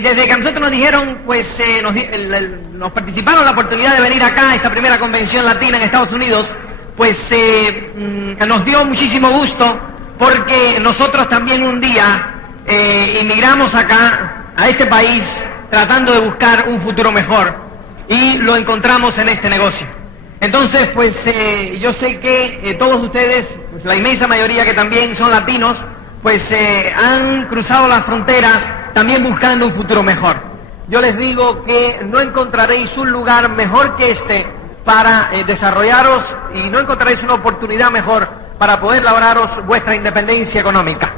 desde que a nosotros nos dijeron, pues nos participaron la oportunidad de venir acá a esta primera convención latina en Estados Unidos, pues nos dio muchísimo gusto porque nosotros también un día inmigramos acá a este país tratando de buscar un futuro mejor y lo encontramos en este negocio. Entonces, pues yo sé que todos ustedes, pues la inmensa mayoría que también son latinos, pues han cruzado las fronteras también buscando un futuro mejor. Yo les digo que no encontraréis un lugar mejor que este para desarrollaros y no encontraréis una oportunidad mejor para poder labraros vuestra independencia económica.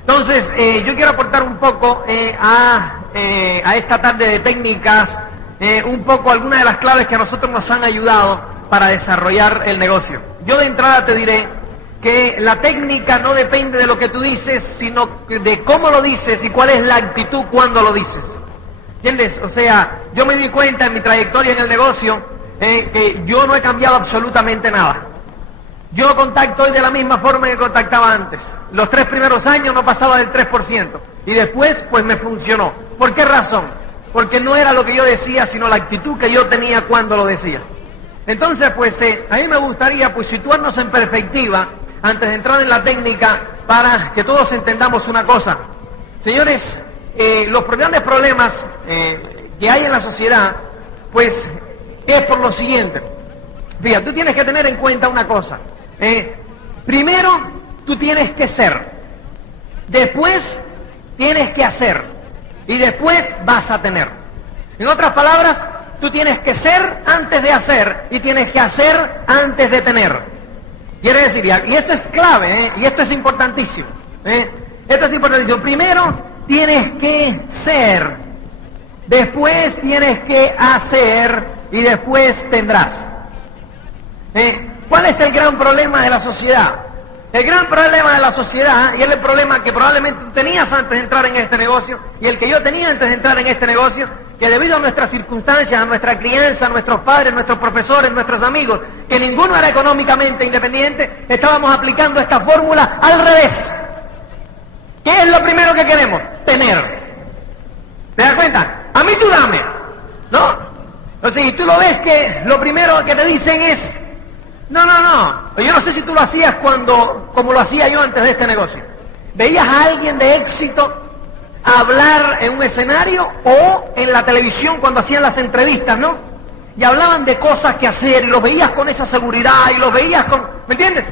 Entonces, yo quiero aportar un poco a esta tarde de técnicas, un poco algunas de las claves que a nosotros nos han ayudado para desarrollar el negocio. Yo de entrada te diré que la técnica no depende de lo que tú dices, sino de cómo lo dices y cuál es la actitud cuando lo dices. ¿Entiendes? O sea, yo me di cuenta en mi trayectoria en el negocio que yo no he cambiado absolutamente nada. Yo contacto hoy de la misma forma que contactaba antes. Los 3 primeros años no pasaba del 3%. Y después, pues me funcionó. ¿Por qué razón? Porque no era lo que yo decía, sino la actitud que yo tenía cuando lo decía. Entonces, pues a mí me gustaría pues situarnos en perspectiva antes de entrar en la técnica para que todos entendamos una cosa. Señores, los grandes problemas que hay en la sociedad, pues es por lo siguiente. Fíjate, tú tienes que tener en cuenta una cosa. Primero, tú tienes que ser. Después, tienes que hacer. Y después vas a tener. En otras palabras, tú tienes que ser antes de hacer y tienes que hacer antes de tener. Quiere decir, y esto es clave, y esto es importantísimo. Esto es importantísimo. Primero tienes que ser, después tienes que hacer y después tendrás. ¿Cuál es el gran problema de la sociedad? El gran problema de la sociedad, y es el problema que probablemente tenías antes de entrar en este negocio, y el que yo tenía antes de entrar en este negocio, que debido a nuestras circunstancias, a nuestra crianza, a nuestros padres, nuestros profesores, nuestros amigos, que ninguno era económicamente independiente, estábamos aplicando esta fórmula al revés. ¿Qué es lo primero que queremos? Tener. ¿Te das cuenta? A mí tú dame, ¿no? O sea, y tú lo ves que lo primero que te dicen es, no. Yo no sé si tú lo hacías como lo hacía yo antes de este negocio. Veías a alguien de éxito hablar en un escenario o en la televisión cuando hacían las entrevistas, ¿no? Y hablaban de cosas que hacer y los veías con esa seguridad y los veías con... ¿Me entiendes?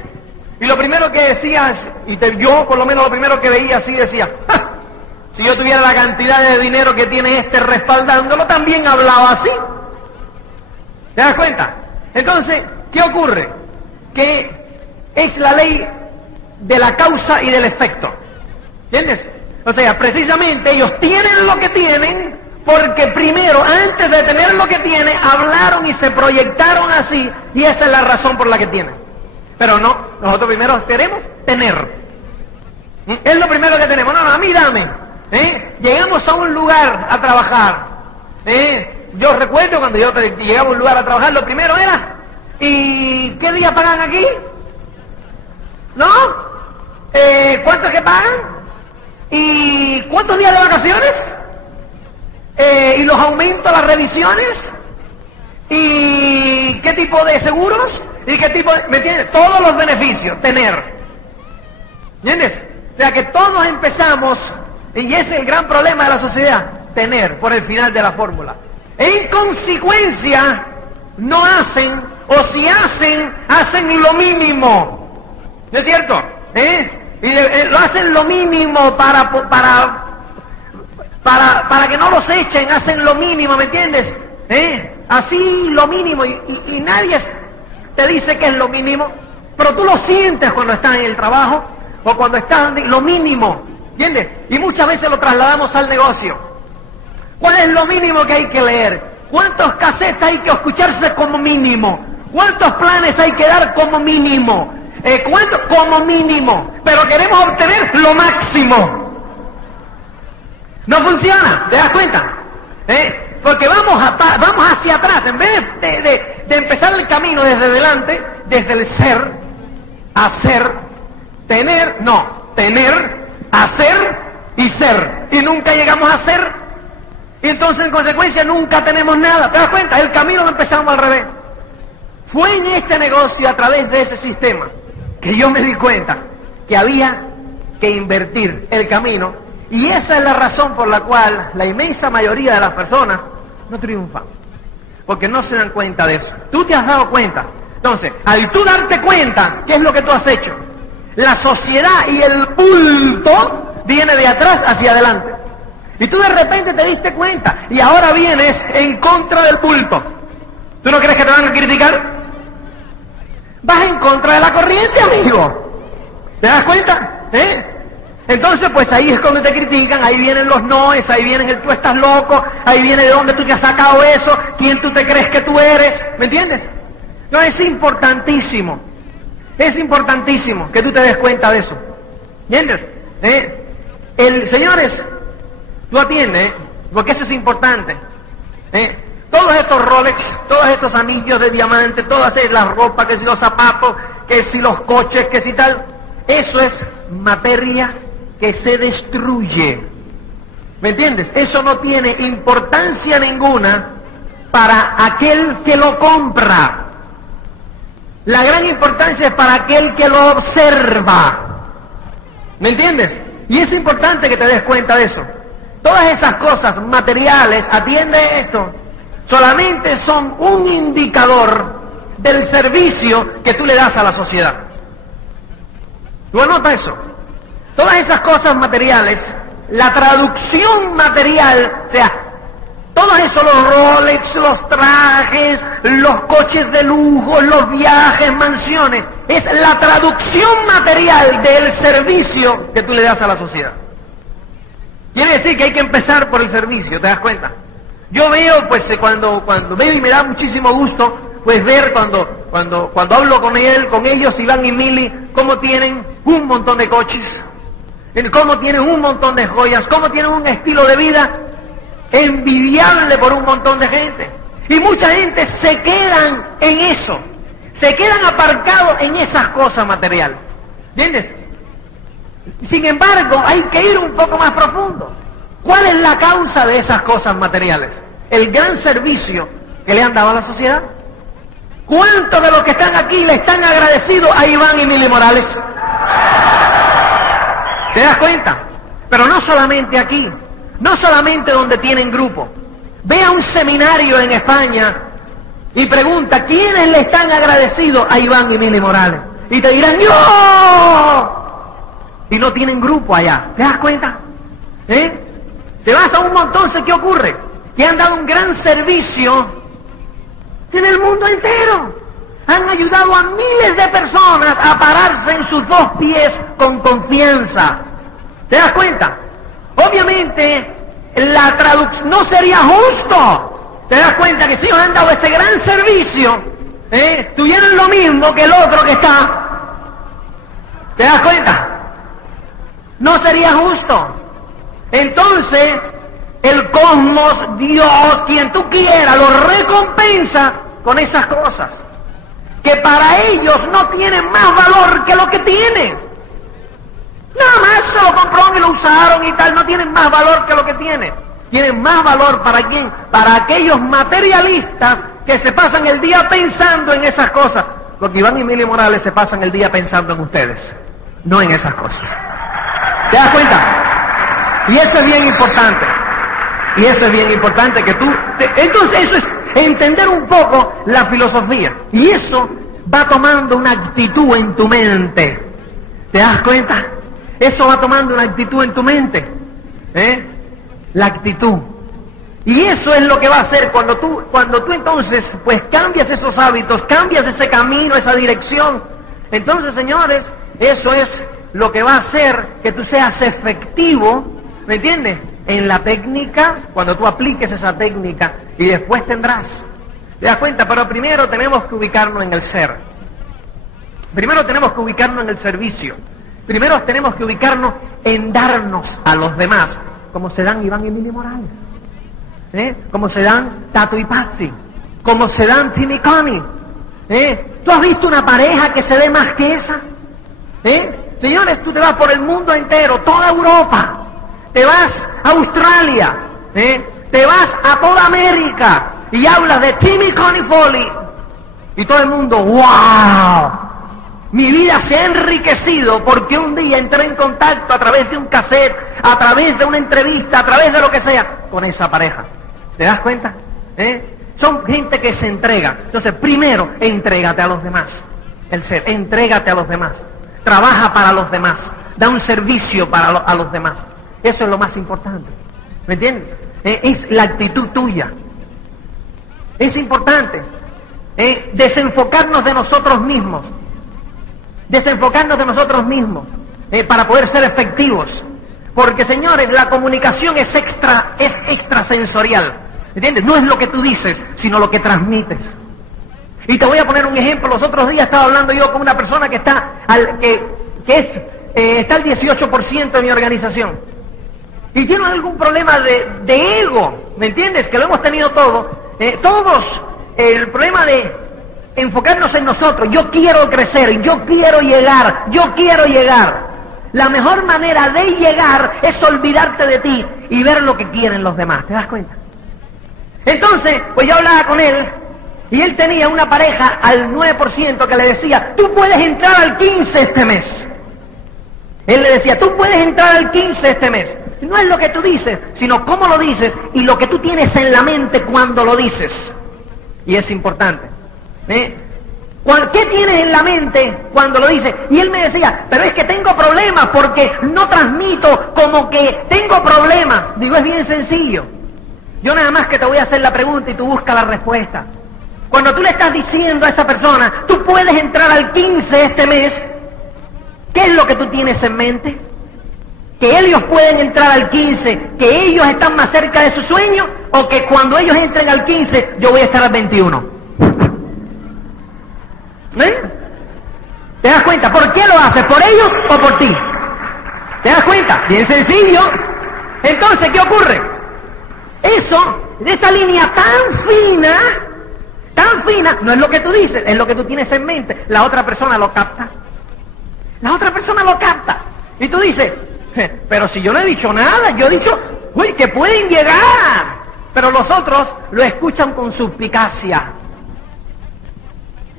Y lo primero que decías, yo por lo menos lo primero que veía así decía, ¡ja! Si yo tuviera la cantidad de dinero que tiene este respaldándolo, también hablaba así. ¿Te das cuenta? Entonces, ¿qué ocurre? Que es la ley de la causa y del efecto. ¿Entiendes? O sea, precisamente ellos tienen lo que tienen porque primero, antes de tener lo que tienen, hablaron y se proyectaron así, y esa es la razón por la que tienen. Pero no, nosotros primero queremos tener. Es lo primero que tenemos. No, a mí dame. Llegamos a un lugar a trabajar. Yo recuerdo cuando yo llegaba a un lugar a trabajar, lo primero era, ¿y qué día pagan aquí? ¿No? ¿Cuánto es que pagan? ¿Y cuántos días de vacaciones? ¿Y los aumentos, las revisiones? ¿Y qué tipo de seguros? ¿Y qué tipo de...? ¿Me entiendes? Todos los beneficios, tener. ¿Entiendes? O sea que todos empezamos, y ese es el gran problema de la sociedad, tener, por el final de la fórmula. En consecuencia, no hacen, o si hacen, hacen lo mínimo. ¿No es cierto? Y lo hacen lo mínimo para que no los echen, hacen lo mínimo, ¿me entiendes? Así lo mínimo, y nadie te dice que es lo mínimo, pero tú lo sientes cuando estás en el trabajo, o cuando estás lo mínimo, ¿entiendes? Y muchas veces lo trasladamos al negocio. ¿Cuál es lo mínimo que hay que leer? ¿Cuántos cassettes hay que escucharse como mínimo? ¿Cuántos planes hay que dar como mínimo? ¿Cuánto? Como mínimo. Pero queremos obtener lo máximo. No funciona, ¿te das cuenta? Porque vamos hacia atrás. En vez de empezar el camino desde delante, desde el ser, hacer, tener, no, tener, hacer y ser. Y nunca llegamos a ser. Y entonces, en consecuencia, nunca tenemos nada. ¿Te das cuenta? El camino lo empezamos al revés. Fue en este negocio, a través de ese sistema, que yo me di cuenta que había que invertir el camino. Y esa es la razón por la cual la inmensa mayoría de las personas no triunfan. Porque no se dan cuenta de eso. Tú te has dado cuenta. Entonces, al tú darte cuenta, ¿qué es lo que tú has hecho? La sociedad y el bulto viene de atrás hacia adelante. Y tú de repente te diste cuenta y ahora vienes en contra del bulto. ¿Tú no crees que te van a criticar? Vas en contra de la corriente, amigo. ¿Te das cuenta? Entonces, pues ahí es cuando te critican, ahí vienen los noes, ahí viene el tú estás loco, ahí viene de dónde tú te has sacado eso, quién tú te crees que tú eres, ¿me entiendes? No, es importantísimo que tú te des cuenta de eso, ¿entiendes? Señores, tú atiendes, porque eso es importante, todos estos Rolex, todos estos anillos de diamante, todas las ropas, que si los zapatos, que si los coches, que si tal, eso es materia que se destruye. ¿Me entiendes? Eso no tiene importancia ninguna para aquel que lo compra. La gran importancia es para aquel que lo observa. ¿Me entiendes? Y es importante que te des cuenta de eso. Todas esas cosas materiales, atiende esto, solamente son un indicador del servicio que tú le das a la sociedad. ¿Tú anotas eso? Todas esas cosas materiales, la traducción material, o sea, todo eso, los Rolex, los trajes, los coches de lujo, los viajes, mansiones, es la traducción material del servicio que tú le das a la sociedad. Quiere decir que hay que empezar por el servicio, ¿te das cuenta? Yo veo, pues, cuando veo y me da muchísimo gusto, pues ver cuando hablo con ellos, Iván y Mili, cómo tienen un montón de coches, cómo tienen un montón de joyas, cómo tienen un estilo de vida envidiable por un montón de gente. Y mucha gente se quedan en eso, se quedan aparcados en esas cosas materiales. ¿Entiendes? Sin embargo, hay que ir un poco más profundo. ¿Cuál es la causa de esas cosas materiales? El gran servicio que le han dado a la sociedad. ¿Cuántos de los que están aquí le están agradecidos a Iván y Mili Morales? ¿Te das cuenta? Pero no solamente aquí, no solamente donde tienen grupo. Ve a un seminario en España y pregunta, ¿quiénes le están agradecidos a Iván y Mili Morales? Y te dirán, ¡yo! Y no tienen grupo allá. ¿Te das cuenta? Te vas a un montón, ¿qué ocurre? Que han dado un gran servicio en el mundo entero. Han ayudado a miles de personas a pararse en sus dos pies con confianza. ¿Te das cuenta? Obviamente, la traducción no sería justo. ¿Te das cuenta que si ellos han dado ese gran servicio, tuvieran lo mismo que el otro que está? ¿Te das cuenta? No sería justo. Entonces, el cosmos, Dios, quien tú quieras, lo recompensa con esas cosas que para ellos no tienen más valor que lo que tienen. Nada más se lo compraron y lo usaron y tal, no tienen más valor que lo que tienen. Tienen más valor ¿para quién? Para aquellos materialistas que se pasan el día pensando en esas cosas. Porque Iván y Mili Morales se pasan el día pensando en ustedes, no en esas cosas. ¿Te das cuenta? Y eso es bien importante. Y eso es bien importante que tú... Entonces eso es entender un poco la filosofía. Y eso va tomando una actitud en tu mente. ¿Te das cuenta? Eso va tomando una actitud en tu mente. La actitud. Y eso es lo que va a hacer cuando tú entonces pues cambias esos hábitos, cambias ese camino, esa dirección. Entonces, señores, eso es lo que va a hacer que tú seas efectivo, ¿me entiendes? En la técnica, cuando tú apliques esa técnica, y después tendrás. ¿Te das cuenta? Pero primero tenemos que ubicarnos en el ser. Primero tenemos que ubicarnos en el servicio. Primero tenemos que ubicarnos en darnos a los demás, como se dan Iván y Mili Morales, como se dan Tato y Patsy, como se dan Tim y Connie. ¿Tú has visto una pareja que se dé más que esa? Señores, tú te vas por el mundo entero, toda Europa, te vas a Australia, Te vas a toda América y hablas de Timmy Connie Foley y todo el mundo, ¡wow! Mi vida se ha enriquecido porque un día entré en contacto a través de un cassette, a través de una entrevista, a través de lo que sea, con esa pareja. ¿Te das cuenta? Son gente que se entrega. Entonces, primero, entrégate a los demás. El ser, entrégate a los demás. Trabaja para los demás. Da un servicio a los demás. Eso es lo más importante. ¿Me entiendes? Es la actitud tuya. Es importante desenfocarnos de nosotros mismos. Desenfocarnos de nosotros mismos para poder ser efectivos. Porque, señores, la comunicación es extrasensorial. ¿Entiendes? No es lo que tú dices, sino lo que transmites. Y te voy a poner un ejemplo. Los otros días estaba hablando yo con una persona que está está al 18% de mi organización. Y tiene algún problema de ego, ¿me entiendes? Que lo hemos tenido todos. Todos, el problema de enfocarnos en nosotros. Yo quiero crecer, yo quiero llegar, yo quiero llegar. La mejor manera de llegar es olvidarte de ti y ver lo que quieren los demás. ¿Te das cuenta? Entonces, pues yo hablaba con él y él tenía una pareja al 9% que le decía, tú puedes entrar al 15 este mes. Él le decía, tú puedes entrar al 15 este mes. No es lo que tú dices, sino cómo lo dices y lo que tú tienes en la mente cuando lo dices. Y es importante. ¿Qué tienes en la mente cuando lo dices? Y él me decía, pero es que tengo problemas porque no transmito como que tengo problemas. Digo, es bien sencillo. Yo nada más que te voy a hacer la pregunta y tú buscas la respuesta. Cuando tú le estás diciendo a esa persona, tú puedes entrar al 15 este mes, ¿qué es lo que tú tienes en mente? ¿Que ellos pueden entrar al 15, que ellos están más cerca de su sueño, o que cuando ellos entren al 15, yo voy a estar al 21? ¿Te das cuenta? ¿Por qué lo haces? ¿Por ellos o por ti? ¿Te das cuenta? Bien sencillo. Entonces, ¿qué ocurre? Esa línea tan fina, no es lo que tú dices, es lo que tú tienes en mente. La otra persona lo capta. La otra persona lo capta. Y tú dices, pero si yo no he dicho nada, yo he dicho, uy, que pueden llegar. Pero los otros lo escuchan con suspicacia.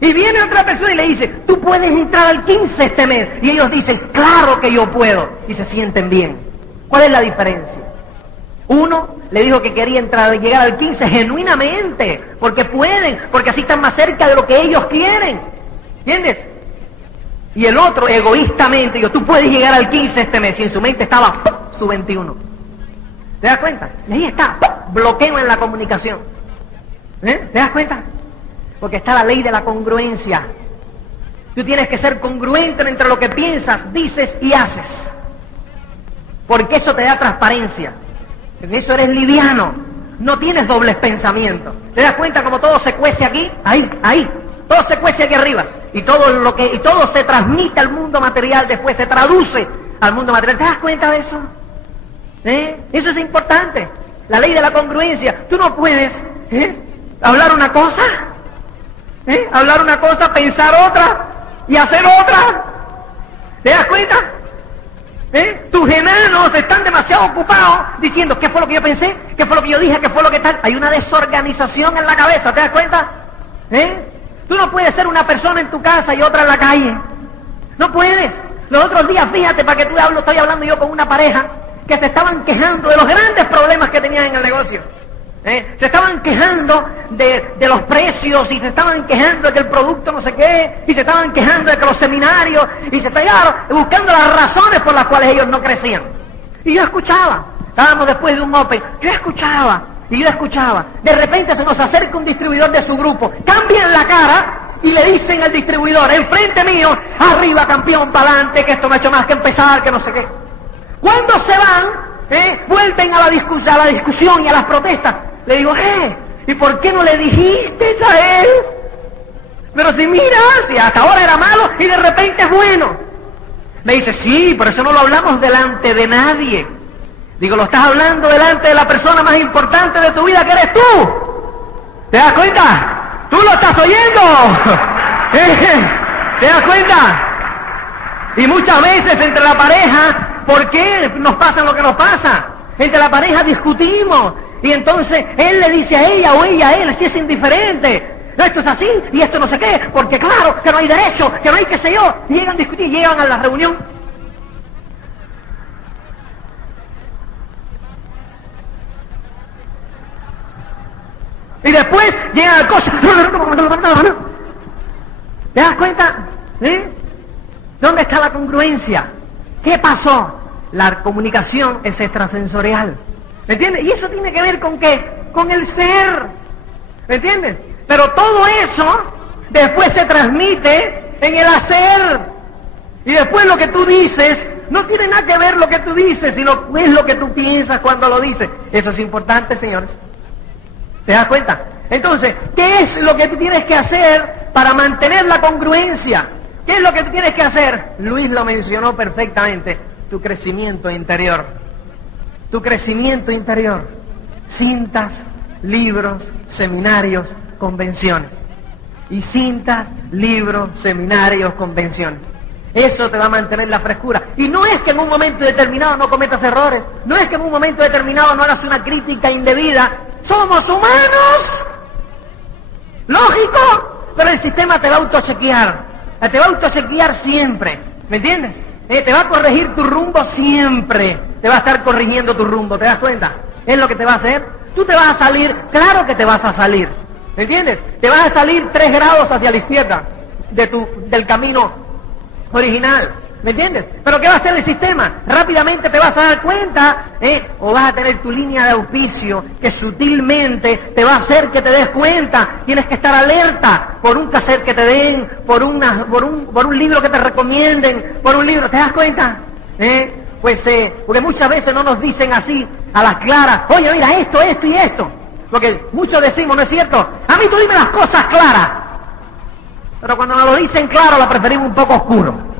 Y viene otra persona y le dice, tú puedes entrar al 15 este mes. Y ellos dicen, claro que yo puedo. Y se sienten bien. ¿Cuál es la diferencia? Uno le dijo que quería llegar al 15 genuinamente, porque pueden, porque así están más cerca de lo que ellos quieren. ¿Entiendes? Y el otro, egoístamente, dijo, tú puedes llegar al 15 este mes. Y en su mente estaba su 21. ¿Te das cuenta? Y ahí está, bloqueo en la comunicación. ¿Te das cuenta? Porque está la ley de la congruencia. Tú tienes que ser congruente entre lo que piensas, dices y haces. Porque eso te da transparencia. En eso eres liviano. No tienes dobles pensamientos. ¿Te das cuenta como todo se cuece aquí? Ahí. Todo se cuece aquí arriba. Y todo se transmite al mundo material, después se traduce al mundo material. ¿Te das cuenta de eso? Eso es importante. La ley de la congruencia. Tú no puedes hablar una cosa, pensar otra y hacer otra. ¿Te das cuenta? Tus enanos están demasiado ocupados diciendo qué fue lo que yo pensé, qué fue lo que yo dije, qué fue lo que tal. Hay una desorganización en la cabeza, ¿te das cuenta? Tú no puedes ser una persona en tu casa y otra en la calle. No puedes. Los otros días, fíjate, para que tú estoy hablando yo con una pareja que se estaban quejando de los grandes problemas que tenían en el negocio. Se estaban quejando de los precios, y se estaban quejando de que el producto no sé qué, y se estaban quejando de que los seminarios, y se estaban buscando las razones por las cuales ellos no crecían. Y yo escuchaba, estábamos después de un Open, yo escuchaba, de repente se nos acerca un distribuidor de su grupo, cambian la cara y le dicen al distribuidor, enfrente mío, arriba campeón, para adelante, que esto no ha hecho más que empezar, que no sé qué. Cuando se van, vuelven a la discusión y a las protestas. Le digo, ¿y por qué no le dijiste a él? Pero si mira, si hasta ahora era malo y de repente es bueno. Me dice, sí, pero eso no lo hablamos delante de nadie. Digo, lo estás hablando delante de la persona más importante de tu vida, que eres tú. ¿Te das cuenta? ¡Tú lo estás oyendo! ¿Te das cuenta? Y muchas veces entre la pareja, ¿por qué nos pasa lo que nos pasa? Entre la pareja discutimos Y entonces él le dice a ella o ella a él, si es indiferente, no, esto es así y esto no sé qué, porque claro, que no hay derecho, que no hay qué sé yo. Y llegan a discutir, llegan a la reunión. Y después llegan al coche. ¿Te das cuenta? ¿Dónde está la congruencia? ¿Qué pasó? La comunicación es extrasensorial. ¿Me entiendes? Y eso tiene que ver con ¿qué? Con el ser. ¿Me entiendes? Pero todo eso después se transmite en el hacer. Y después lo que tú dices no tiene nada que ver lo que tú dices, sino es lo que tú piensas cuando lo dices. Eso es importante, señores. ¿Te das cuenta? Entonces, ¿qué es lo que tú tienes que hacer para mantener la congruencia? ¿Qué es lo que tú tienes que hacer? Luis lo mencionó perfectamente. Tu crecimiento interior. Tu crecimiento interior. Cintas, libros, seminarios, convenciones. Y cintas, libros, seminarios, convenciones. Eso te va a mantener la frescura. Y no es que en un momento determinado no cometas errores. No es que en un momento determinado no hagas una crítica indebida. Somos humanos. Lógico. Pero el sistema te va a autochequear. Te va a autochequear siempre. ¿Me entiendes? Te va a corregir tu rumbo siempre. Te va a estar corrigiendo tu rumbo. ¿Te das cuenta? Es lo que te va a hacer. Tú te vas a salir. Claro que te vas a salir. ¿Me entiendes? Te vas a salir 3 grados hacia la izquierda del camino original. ¿Me entiendes? Pero ¿qué va a hacer el sistema? Rápidamente te vas a dar cuenta, o vas a tener tu línea de auspicio que sutilmente te va a hacer que te des cuenta. Tienes que estar alerta por un cassette que te den, por un libro que te recomienden, por un libro. ¿Te das cuenta? Porque muchas veces no nos dicen así a las claras, oye, mira, esto y esto. Porque muchos decimos, ¿no es cierto? A mí tú dime las cosas claras. Pero cuando nos lo dicen claro, la preferimos un poco oscuro.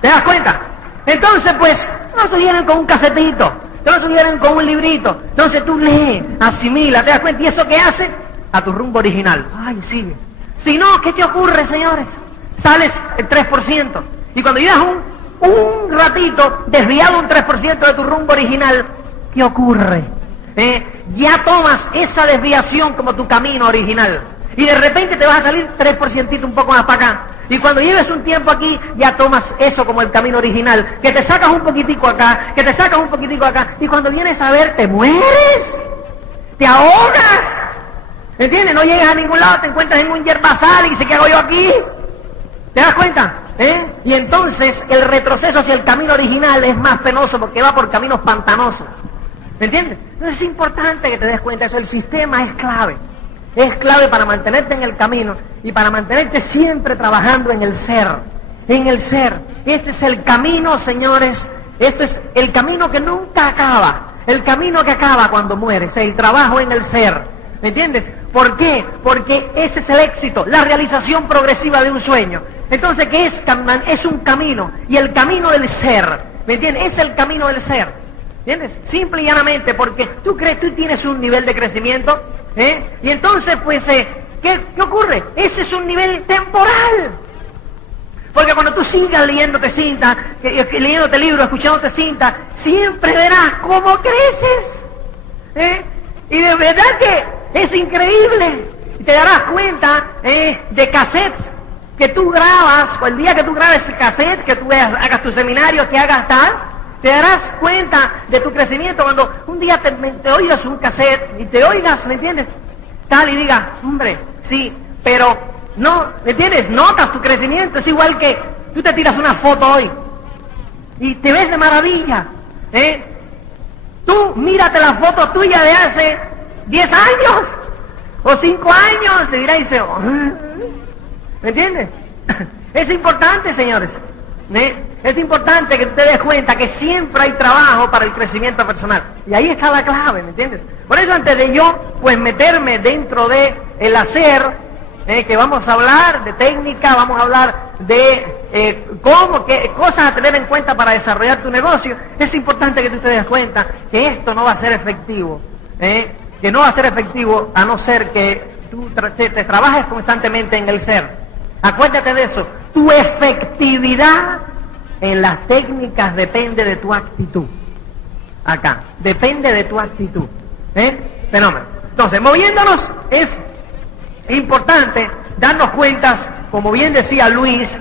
¿Te das cuenta? Entonces, pues, no sugieren con un casetito, no sugieren con un librito. Entonces tú lees, asimila, ¿te das cuenta? ¿Y eso qué hace? A tu rumbo original. Ay, sigue. Si no, ¿qué te ocurre, señores? Sales el 3%. Y cuando llegas un ratito desviado un 3% de tu rumbo original, ¿qué ocurre? Ya tomas esa desviación como tu camino original. Y de repente te vas a salir 3% un poco más para acá. Y cuando lleves un tiempo aquí, ya tomas eso como el camino original. Que te sacas un poquitico acá, que te sacas un poquitico acá. Y cuando vienes a ver, te mueres. Te ahogas. ¿Entiendes? No llegas a ningún lado, te encuentras en un yerbazal y dices, ¿qué hago yo aquí? ¿Te das cuenta? Y entonces el retroceso hacia el camino original es más penoso porque va por caminos pantanosos. ¿Me entiendes? Entonces es importante que te des cuenta de eso. El sistema es clave. Es clave para mantenerte en el camino y para mantenerte siempre trabajando en el ser. En el ser. Este es el camino, señores. Este es el camino que nunca acaba. El camino que acaba cuando mueres. El trabajo en el ser. ¿Me entiendes? ¿Por qué? Porque ese es el éxito, la realización progresiva de un sueño. Entonces, ¿qué es? Es un camino. Y el camino del ser. ¿Me entiendes? Es el camino del ser. ¿Entiendes? Simple y llanamente, porque tú tienes un nivel de crecimiento, y entonces, pues, ¿qué ocurre? Ese es un nivel temporal. Porque cuando tú sigas leyéndote cinta, leyéndote libros, escuchándote cinta, siempre verás cómo creces. Y de verdad que es increíble. Y te darás cuenta de cassettes que tú grabas, o el día que tú grabes cassettes, que tú hagas tu seminario, que hagas tal, te darás cuenta de tu crecimiento cuando un día te oigas un cassette y te oigas, ¿me entiendes? Tal y digas, hombre, sí, pero no, ¿me entiendes? Notas tu crecimiento, es igual que tú te tiras una foto hoy y te ves de maravilla, Tú mírate la foto tuya de hace 10 años o 5 años, te dirá y dice, ¿me entiendes? Es importante, señores, es importante que te des cuenta que siempre hay trabajo para el crecimiento personal. Y ahí está la clave, ¿me entiendes? Por eso antes de yo, pues, meterme dentro de el hacer, que vamos a hablar de técnica, vamos a hablar de qué cosas a tener en cuenta para desarrollar tu negocio, es importante que tú te des cuenta que esto no va a ser efectivo, que no va a ser efectivo a no ser que tú te trabajes constantemente en el ser. Acuérdate de eso. Tu efectividad en las técnicas depende de tu actitud. Acá, depende de tu actitud. Fenómeno. Entonces, moviéndonos es importante darnos cuenta, como bien decía Luis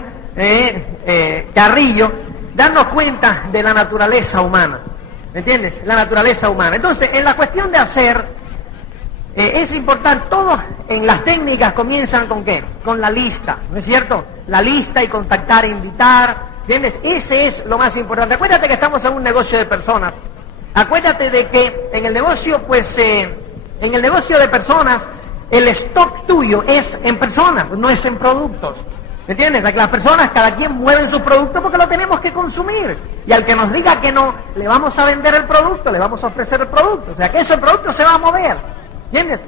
Carrillo, darnos cuenta de la naturaleza humana. ¿Me entiendes? La naturaleza humana. Entonces, en la cuestión de hacer, es importante, todos en las técnicas comienzan con ¿qué? Con la lista, ¿no es cierto? La lista y contactar e invitar, ¿entiendes? Ese es lo más importante. Acuérdate que estamos en un negocio de personas. Acuérdate de que en el negocio, en el negocio de personas, el stock tuyo es en personas, no es en productos. ¿Me entiendes? Las personas, cada quien mueve sus productos porque lo tenemos que consumir. Y al que nos diga que no, le vamos a vender el producto, le vamos a ofrecer el producto. O sea, que ese producto se va a mover. ¿Entiendes?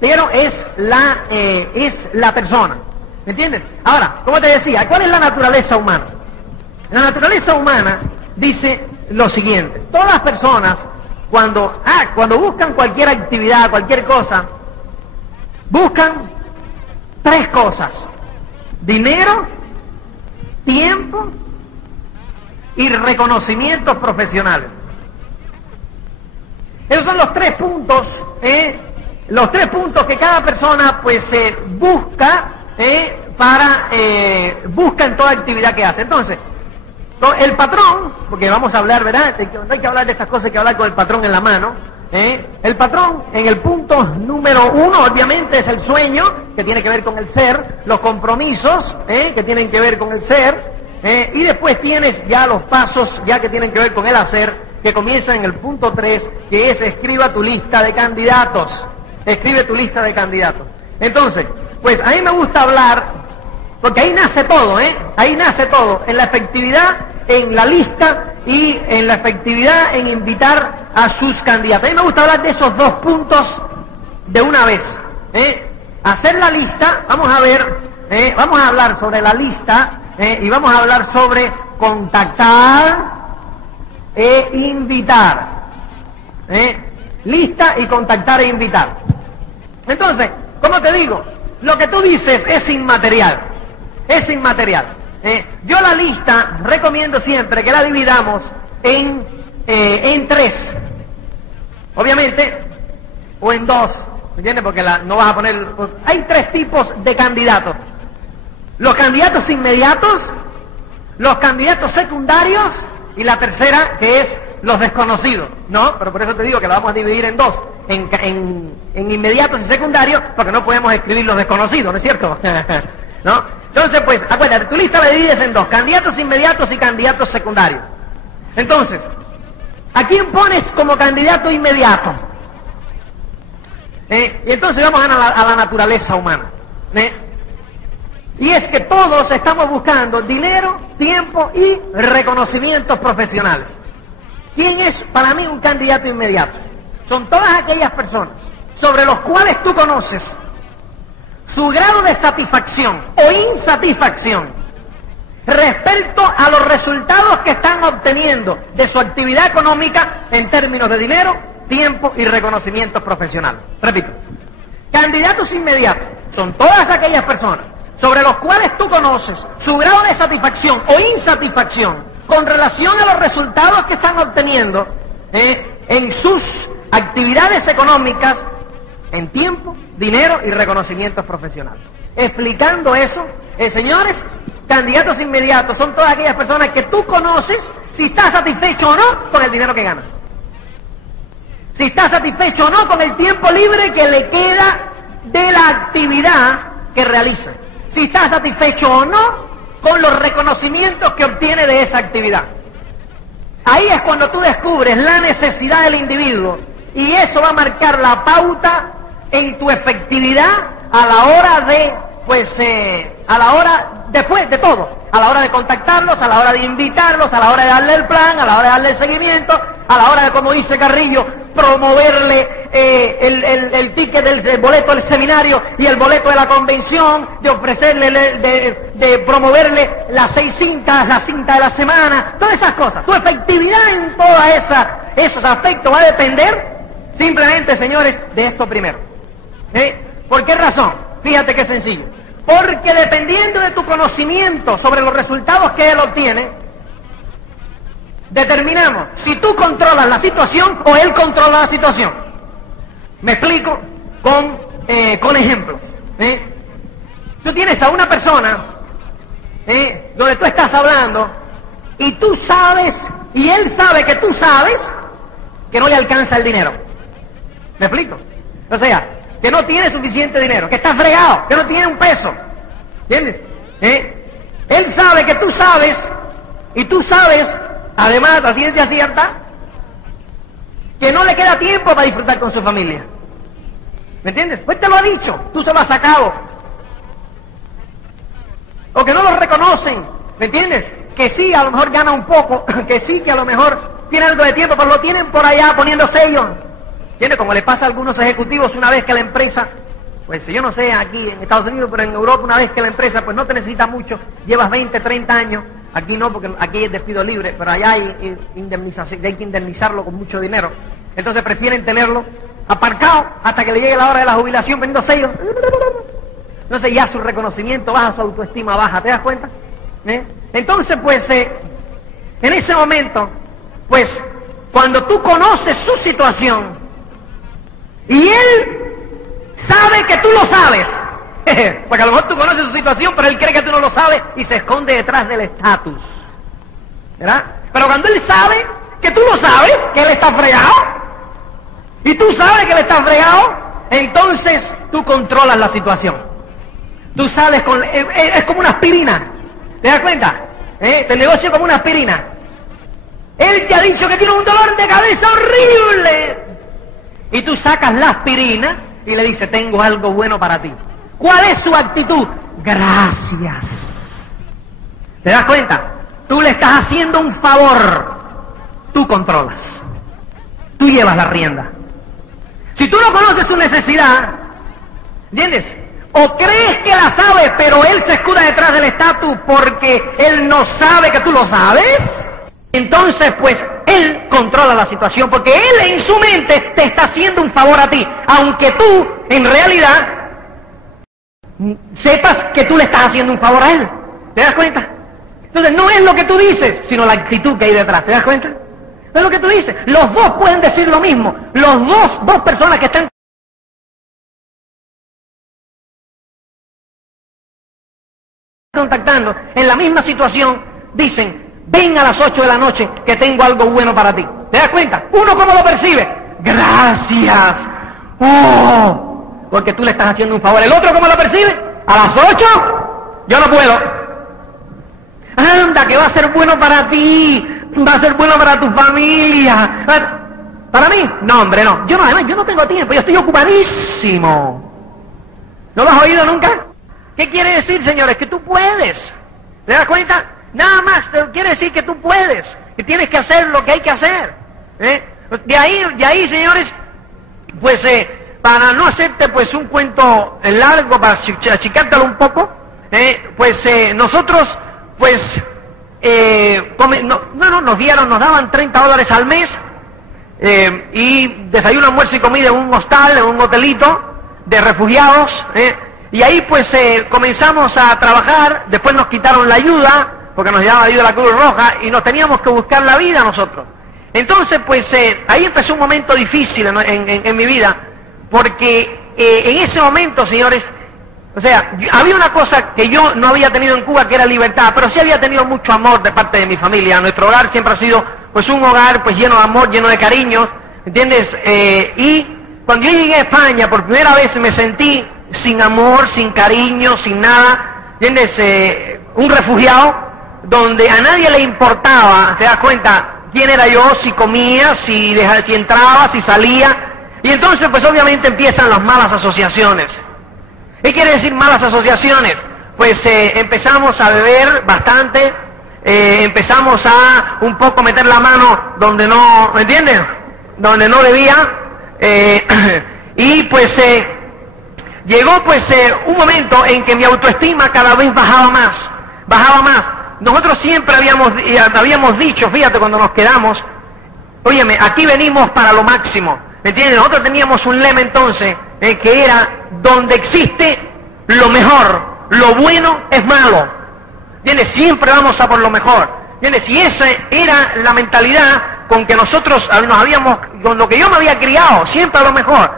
Pero es la persona. ¿Me entiendes? Ahora, como te decía, ¿cuál es la naturaleza humana? La naturaleza humana dice lo siguiente. Todas las personas, cuando buscan cualquier actividad, cualquier cosa, buscan tres cosas: dinero, tiempo y reconocimientos profesionales. Esos son los tres puntos que cada persona busca busca en toda actividad que hace. Entonces, el patrón, porque vamos a hablar, ¿verdad? No hay que hablar de estas cosas, hay que hablar con el patrón en la mano. El patrón, en el punto número 1, obviamente, es el sueño, que tiene que ver con el ser, los compromisos, que tienen que ver con el ser, y después tienes ya los pasos, ya que tienen que ver con el hacer, que comienza en el punto 3, que es escriba tu lista de candidatos. Escribe tu lista de candidatos. Entonces, pues a mí me gusta hablar, porque ahí nace todo, ahí nace todo, en la efectividad, en la lista y en la efectividad en invitar a sus candidatos. A mí me gusta hablar de esos dos puntos de una vez. Hacer la lista, vamos a ver, vamos a hablar sobre la lista y vamos a hablar sobre contactar e invitar. Lista y contactar e invitar. Entonces, como te digo, lo que tú dices es inmaterial. Es inmaterial. Yo la lista recomiendo siempre que la dividamos en tres. Obviamente, o en dos. ¿Me entiendes? Porque no vas a poner... Hay tres tipos de candidatos. Los candidatos inmediatos, los candidatos secundarios y la tercera, que es los desconocidos, ¿no? Pero por eso te digo que la vamos a dividir en dos, en inmediatos y secundarios, porque no podemos escribir los desconocidos, ¿no es cierto? ¿No? Entonces, pues, acuérdate, tu lista la divides en dos, candidatos inmediatos y candidatos secundarios. Entonces, ¿a quién pones como candidato inmediato? Y entonces vamos a la naturaleza humana. Y es que todos estamos buscando dinero, tiempo y reconocimientos profesionales. ¿Quién es para mí un candidato inmediato? Son todas aquellas personas sobre los cuales tú conoces su grado de satisfacción o insatisfacción respecto a los resultados que están obteniendo de su actividad económica en términos de dinero, tiempo y reconocimientos profesionales. Repito, candidatos inmediatos son todas aquellas personas sobre los cuales tú conoces su grado de satisfacción o insatisfacción con relación a los resultados que están obteniendo en sus actividades económicas en tiempo, dinero y reconocimientos profesionales. Explicando eso, señores, candidatos inmediatos son todas aquellas personas que tú conoces si está satisfecho o no con el dinero que gana. Si está satisfecho o no con el tiempo libre que le queda de la actividad que realiza. Si está satisfecho o no con los reconocimientos que obtiene de esa actividad. Ahí es cuando tú descubres la necesidad del individuo y eso va a marcar la pauta en tu efectividad a la hora de, después de todo, a la hora de contactarlos, a la hora de invitarlos, a la hora de darle el plan, a la hora de darle el seguimiento, a la hora de, como dice Carrillo, promoverle el ticket del boleto del seminario y el boleto de la convención, de ofrecerle, de promoverle las 6 cintas, la cinta de la semana, todas esas cosas. Tu efectividad en todos esos aspectos va a depender simplemente, señores, de esto primero. ¿Por qué razón? Fíjate qué sencillo. Porque dependiendo de tu conocimiento sobre los resultados que él obtiene, determinamos si tú controlas la situación o él controla la situación. Me explico con ejemplo. Tú tienes a una persona donde tú estás hablando y tú sabes, y él sabe que tú sabes que no le alcanza el dinero. ¿Me explico? O sea, que no tiene suficiente dinero, que está fregado, que no tiene un peso. ¿Entiendes? Él sabe que tú sabes, y tú sabes, además, la ciencia cierta, que no le queda tiempo para disfrutar con su familia. ¿Me entiendes? Pues te lo ha dicho, tú se lo has sacado. O que no lo reconocen, ¿me entiendes? Que sí, a lo mejor gana un poco, que sí, que a lo mejor tiene algo de tiempo, pero lo tienen por allá poniendo sellos. ¿Entiendes? Como le pasa a algunos ejecutivos una vez que la empresa, pues yo no sé aquí en Estados Unidos, pero en Europa una vez que la empresa pues no te necesita mucho, llevas 20, 30 años, aquí no, porque aquí hay despido libre, pero allá hay indemnización, hay que indemnizarlo con mucho dinero. Entonces prefieren tenerlo aparcado hasta que le llegue la hora de la jubilación poniendo sellos. Entonces ya su reconocimiento baja, su autoestima baja, ¿te das cuenta? Entonces pues en ese momento, pues cuando tú conoces su situación y él sabe que tú lo sabes, porque a lo mejor tú conoces su situación, pero él cree que tú no lo sabes y se esconde detrás del estatus, ¿verdad? Pero cuando él sabe que tú lo sabes, que él está fregado, y tú sabes que él está fregado, entonces tú controlas la situación. Tú sales con... es como una aspirina, ¿te das cuenta? Te negocio como una aspirina. Él te ha dicho que tiene un dolor de cabeza horrible, y tú sacas la aspirina y le dices, tengo algo bueno para ti. ¿Cuál es su actitud? Gracias. ¿Te das cuenta? Tú le estás haciendo un favor. Tú controlas. Tú llevas la rienda. Si tú no conoces su necesidad, ¿entiendes? O crees que la sabes, pero él se escuda detrás del estatus porque él no sabe que tú lo sabes, entonces pues él controla la situación, porque él en su mente te está haciendo un favor a ti, aunque tú en realidad sepas que tú le estás haciendo un favor a él. ¿Te das cuenta? Entonces no es lo que tú dices, sino la actitud que hay detrás. ¿Te das cuenta? No es lo que tú dices. Los dos pueden decir lo mismo. Dos personas que están contactando en la misma situación dicen, ven a las 8 de la noche que tengo algo bueno para ti. ¿Te das cuenta? Uno cómo lo percibe. Gracias. Oh, porque tú le estás haciendo un favor. El otro cómo lo percibe. A las 8 yo no puedo. Anda, que va a ser bueno para ti, va a ser bueno para tu familia. ¿Para mí? No, hombre, no. Yo no tengo tiempo, yo estoy ocupadísimo. ¿No lo has oído nunca? ¿Qué quiere decir, señores? Que tú puedes. ¿Te das cuenta? Nada más, quiere decir que tú puedes, que tienes que hacer lo que hay que hacer. De ahí, señores, pues para no hacerte pues un cuento largo, para achicártelo un poco, pues nosotros pues nos daban $30 al mes y desayuno, almuerzo y comida en un hostal, en un hotelito de refugiados, y ahí pues comenzamos a trabajar. Después nos quitaron la ayuda porque nos llevaba ayuda la Cruz Roja y nos teníamos que buscar la vida nosotros. Entonces pues ahí empezó un momento difícil en mi vida, porque en ese momento, señores, o sea, había una cosa que yo no había tenido en Cuba, que era libertad, pero sí había tenido mucho amor de parte de mi familia. Nuestro hogar siempre ha sido pues un hogar pues lleno de amor, lleno de cariños, ¿entiendes? Y cuando yo llegué a España por primera vez me sentí sin amor, sin cariño, sin nada, ¿entiendes? Un refugiado donde a nadie le importaba, ¿te das cuenta? Quién era yo, si comía, si entraba, si salía. Y entonces pues obviamente empiezan las malas asociaciones. ¿Qué quiere decir malas asociaciones? Pues empezamos a beber bastante, empezamos a un poco meter la mano donde no, ¿me entiendes? Donde no debía, y pues llegó pues un momento en que mi autoestima cada vez bajaba más. Nosotros siempre habíamos dicho, fíjate, cuando nos quedamos, óyeme, aquí venimos para lo máximo, ¿me entiendes? Nosotros teníamos un lema entonces, que era, donde existe lo mejor, lo bueno es malo, ¿entiendes? Siempre vamos a por lo mejor, ¿entiendes? Y esa era la mentalidad con que nosotros con lo que yo me había criado, siempre a lo mejor.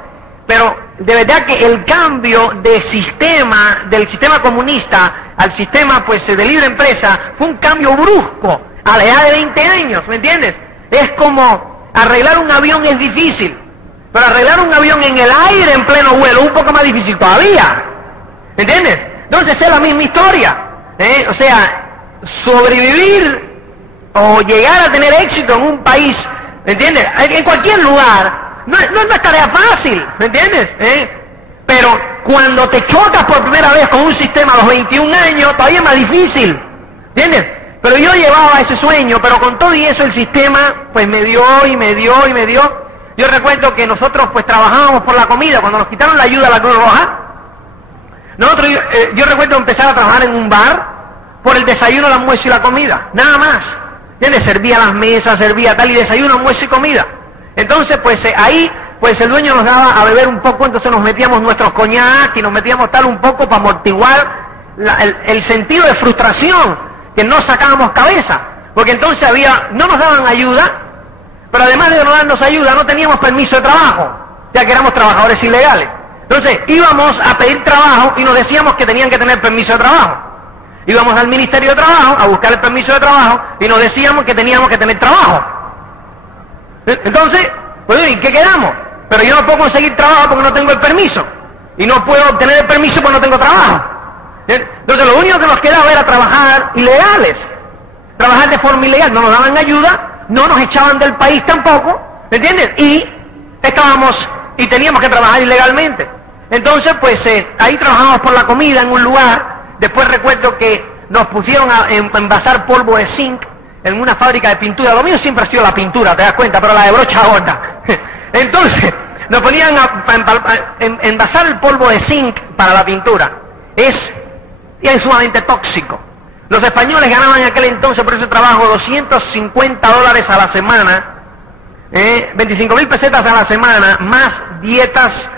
pero de verdad que el cambio de sistema, del sistema comunista al sistema pues de libre empresa, fue un cambio brusco a la edad de 20 años, ¿me entiendes? Es como arreglar un avión es difícil, pero arreglar un avión en el aire en pleno vuelo es un poco más difícil todavía, ¿me entiendes? Entonces es la misma historia, o sea, sobrevivir o llegar a tener éxito en un país, ¿me entiendes? En cualquier lugar, no es una tarea fácil, ¿me entiendes? Pero cuando te chocas por primera vez con un sistema a los 21 años, todavía es más difícil, ¿entiendes? Pero yo llevaba ese sueño, pero con todo y eso el sistema pues me dio y me dio y me dio. Yo recuerdo que nosotros pues trabajábamos por la comida, cuando nos quitaron la ayuda a la Cruz Roja, nosotros, yo recuerdo empezar a trabajar en un bar por el desayuno, el almuerzo y la comida, nada más, ¿entiendes? Servía las mesas, servía tal y desayuno, almuerzo y comida. Entonces pues ahí pues el dueño nos daba a beber un poco, entonces nos metíamos nuestros coñac y nos metíamos tal un poco para amortiguar el sentido de frustración, que no sacábamos cabeza, porque entonces no nos daban ayuda, pero además de no darnos ayuda no teníamos permiso de trabajo, ya que éramos trabajadores ilegales. Entonces íbamos a pedir trabajo y nos decíamos que tenían que tener permiso de trabajo. Íbamos al Ministerio de Trabajo a buscar el permiso de trabajo y nos decíamos que teníamos que tener trabajo. Entonces, pues, ¿y qué quedamos? Pero yo no puedo conseguir trabajo porque no tengo el permiso. Y no puedo obtener el permiso porque no tengo trabajo. Entonces lo único que nos quedaba era trabajar ilegales. Trabajar de forma ilegal. No nos daban ayuda, no nos echaban del país tampoco, ¿me entiendes? Y teníamos que trabajar ilegalmente. Entonces, pues ahí trabajábamos por la comida en un lugar. Después recuerdo que nos pusieron a envasar polvo de zinc en una fábrica de pintura. Lo mío siempre ha sido la pintura, te das cuenta, pero la de brocha gorda. Entonces, nos ponían a envasar el polvo de zinc para la pintura. Es sumamente tóxico. Los españoles ganaban en aquel entonces por ese trabajo $250 a la semana, 25.000 pesetas a la semana, más dietas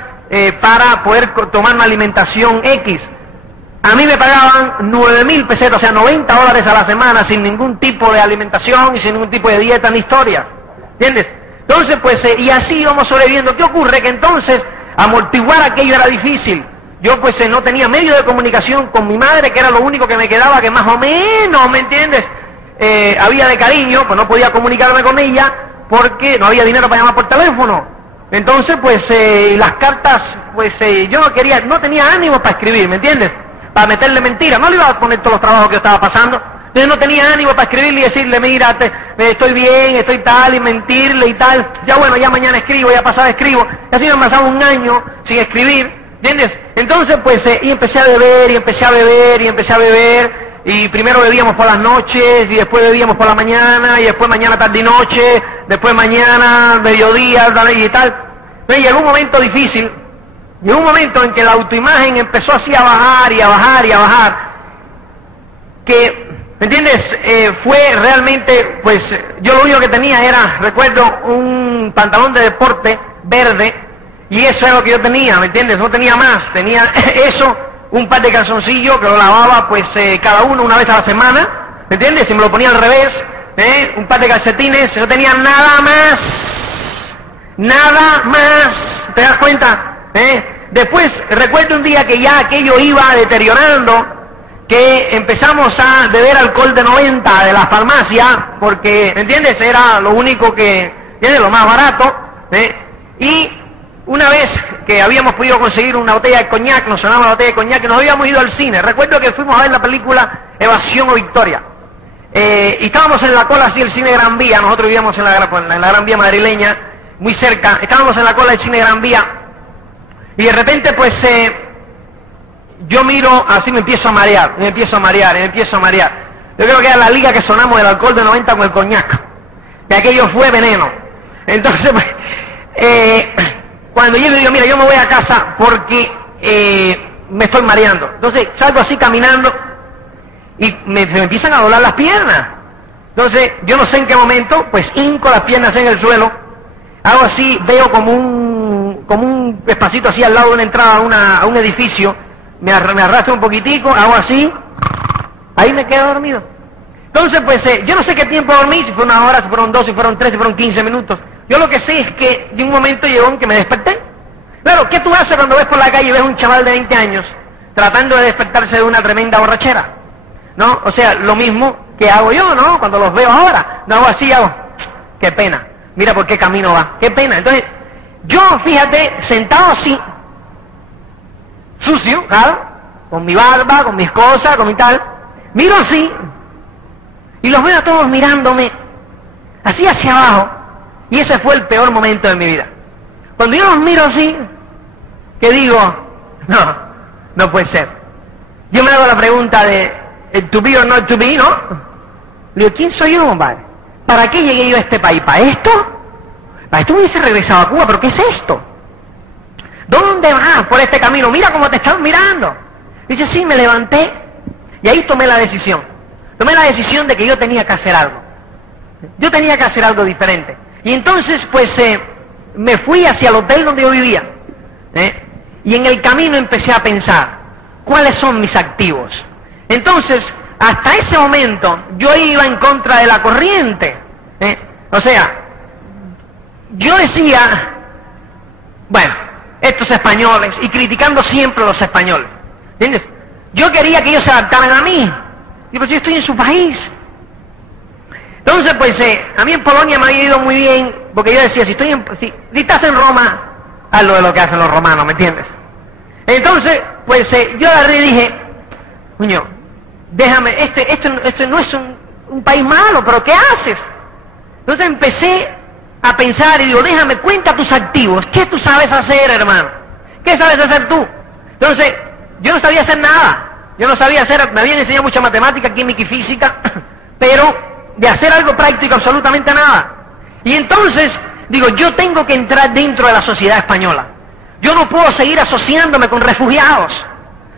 para poder tomar una alimentación X. A mí me pagaban 9.000 pesetas, o sea, $90 a la semana, sin ningún tipo de alimentación y sin ningún tipo de dieta ni historia, ¿entiendes? Entonces, pues, y así íbamos sobreviviendo. ¿Qué ocurre? Que entonces, amortiguar aquello era difícil. Yo, pues, no tenía medio de comunicación con mi madre, que era lo único que me quedaba, que más o menos, ¿me entiendes? Había de cariño, pues no podía comunicarme con ella, porque no había dinero para llamar por teléfono. Entonces, pues, las cartas, pues, yo no tenía ánimo para escribir, ¿me entiendes? Para meterle mentiras, no le iba a poner todos los trabajos que yo estaba pasando, entonces no tenía ánimo para escribirle y decirle, mira, estoy bien, estoy tal, y mentirle y tal, ya bueno, ya mañana escribo, ya pasado escribo, y así me pasaba un año sin escribir, ¿entiendes? Entonces pues, y empecé a beber, y empecé a beber, y empecé a beber, y primero bebíamos por las noches, y después bebíamos por la mañana, y después mañana, tarde y noche, después mañana, mediodía, y tal. Entonces llegó un momento difícil. Llegó un momento en que la autoimagen empezó así a bajar y a bajar y a bajar, que, ¿me entiendes? Fue realmente, pues, yo lo único que tenía era, recuerdo, un pantalón de deporte verde, y eso era lo que yo tenía, ¿me entiendes? No tenía más, tenía eso, un par de calzoncillos que lo lavaba, pues, cada uno una vez a la semana, ¿me entiendes? Y me lo ponía al revés, un par de calcetines, no tenía nada más, ¿te das cuenta? Después recuerdo un día que ya aquello iba deteriorando, que empezamos a beber alcohol de 90 de la farmacia, porque, ¿me entiendes? Era lo único que, ¿entiendes? Lo más barato, y una vez que habíamos podido conseguir una botella de coñac, nos sonaba una botella de coñac, y nos habíamos ido al cine. Recuerdo que fuimos a ver la película Evasión o Victoria, y estábamos en la cola así del cine Gran Vía. Nosotros vivíamos en la Gran Vía madrileña, muy cerca, estábamos en la cola del cine Gran Vía, y de repente pues yo miro, así me empiezo a marear. Yo creo que era la liga que sonamos del alcohol de 90 con el coñac, que aquello fue veneno. Entonces pues, cuando yo le digo, mira, yo me voy a casa porque me estoy mareando. Entonces salgo así caminando y me empiezan a doblar las piernas. Entonces yo no sé en qué momento, pues hinco las piernas en el suelo, hago así, veo como un espacito así al lado de una entrada a un edificio, me arrastro un poquitico, hago así, ahí me quedo dormido. Entonces pues yo no sé qué tiempo dormí, si fue una hora, si fueron 2, si fueron 3, si fueron 15 minutos. Yo lo que sé es que de un momento llegó en que me desperté. Claro, ¿qué tú haces cuando ves por la calle y ves un chaval de 20 años tratando de despertarse de una tremenda borrachera? ¿No? O sea, lo mismo que hago yo, ¿no? Cuando los veo ahora, no hago así, hago, qué pena, mira por qué camino va, qué pena. Entonces, yo, fíjate, sentado así, sucio, claro, con mi barba, con mis cosas, con mi tal, miro así, y los veo a todos mirándome, así hacia abajo, y ese fue el peor momento de mi vida. Cuando yo los miro así, que digo, no puede ser. Yo me hago la pregunta de, to be or not to be, ¿no? Le digo, ¿quién soy yo, compadre? ¿Para qué llegué yo a este país? ¿Para esto? Para esto me hubiese regresado a Cuba, ¿pero qué es esto? ¿Dónde vas por este camino? Mira cómo te están mirando. Dice, sí, me levanté y ahí tomé la decisión. Tomé la decisión de que yo tenía que hacer algo. Yo tenía que hacer algo diferente. Y entonces, pues, me fui hacia el hotel donde yo vivía. Y en el camino empecé a pensar, ¿cuáles son mis activos? Entonces, hasta ese momento, yo iba en contra de la corriente. O sea, yo decía, bueno, estos españoles, y criticando siempre a los españoles, ¿entiendes? Yo quería que ellos se adaptaran a mí. Y pues yo estoy en su país. Entonces, pues, a mí en Polonia me ha ido muy bien, porque yo decía, si estás en Roma, haz lo de lo que hacen los romanos, ¿me entiendes? Entonces, pues, yo agarré y dije, coño, déjame, este no es un país malo, pero ¿qué haces? Entonces empecé a pensar y digo, déjame, cuenta tus activos, ¿qué tú sabes hacer, hermano? ¿Qué sabes hacer tú? Entonces, yo no sabía hacer nada, me habían enseñado mucha matemática, química y física, pero de hacer algo práctico absolutamente nada. Y entonces, digo, yo tengo que entrar dentro de la sociedad española. Yo no puedo seguir asociándome con refugiados,